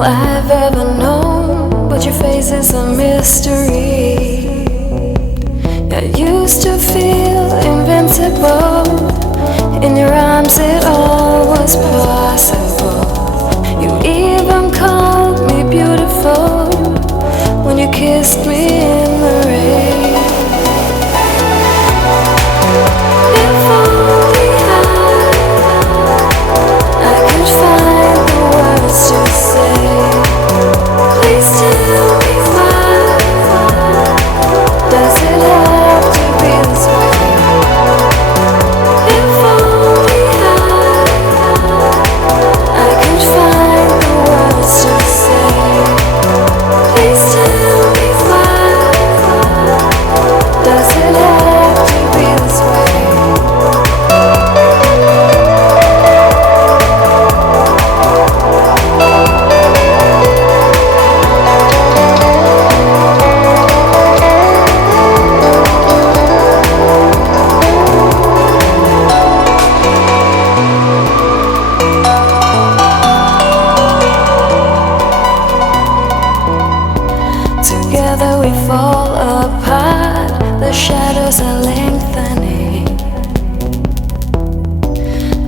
I've ever known, but your face is a mystery. I used to feel invincible. In your arms it all was possible. You even called me beautiful when you kissed me in the rain. If only I could find the words to say. Please tell me why does it have to be this way? If only I could find the words to say. Please tell me why does it have to be this way? Together we fall apart, the shadows are lengthening.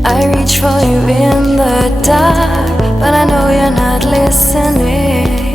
I reach for you in the dark, but I know you're not listening.